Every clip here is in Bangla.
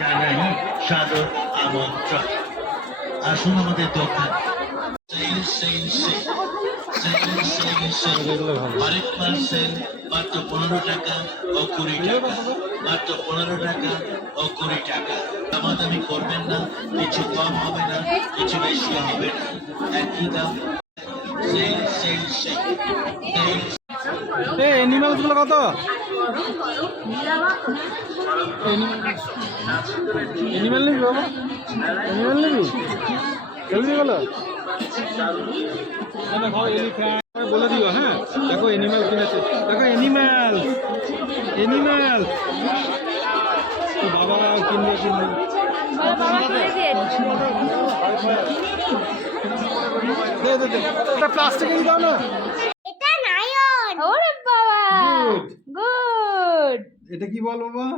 জানাই সাদর আমন্ত্রণ। আসুন আমাদের দোকান। আরেক পার্সেল মাত্র 15 টাকা ও 20 টাকা, মাত্র 15 টাকা ও 20 টাকা। দামাদামি করবেন না, কিছু কম হবে না, কিছু বেশি হবে না, একই দাম। এনিম্যাল গুলো কত? এনিম্যাল নিবি বাবা, এনিম্যাল নিবি জলদি বলো। দেখো এলিফ্যান্ট বলে দিও। হ্যাঁ দেখো এনিম্যাল কিনেছে, দেখো এনিম্যাল এনিম্যাল। বাবা কিনবে কিনবে প্লাস্টিকের দাও না। এটা নায়ন। ওরে বাবা, গুড। এটা কি বল বাবা?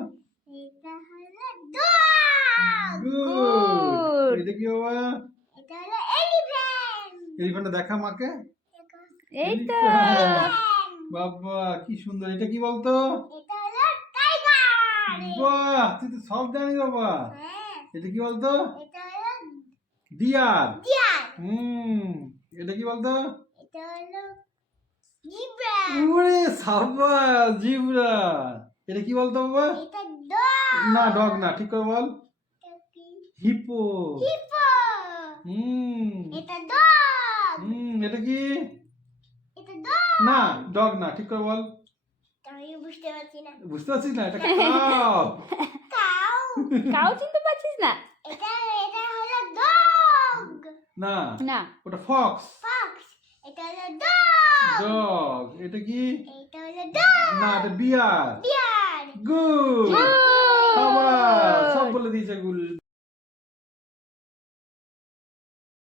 এটা হলো ডগ। গুড। এটা কি বাবা? এটা হলো এলিফ্যান্ট। এলিফ্যান্ট দেখা মাকে। এই তো বাবা কি সুন্দর। এটা কি বলতো? এটা হলো টাইগার। বাহ তুই তো সব জানিস বাবা। এটা কি বলতো? এটা হলো ডিয়ার। ডিয়ার। এটা কি বলতো? এটা হলো জিব্রা। ওরে সাবাস জিব্রা। এটা কি বলতো বাবা? এটা ডগ। না ডগ না, ঠিক করে বল। এটা কি? হিপো। হিপো। এটা ডগ। এটা কি? এটা ডগ। না ডগ না, ঠিক করে বল। আমি বুঝতে পারছি না। বুঝতে পারছিস না? এটা কাউ। কাউ। কাউ চিনতে পারছিস না? এটা এটা হলো ডগ। না না ওটা ফক্স। ফক্স। এটা হলো ডগ। ডগ। এটা কি? এটা হলো ডগ। না এটা বিয়ার। বিয়ার। গুড। সবাই সব বলে দিয়েছে গুল।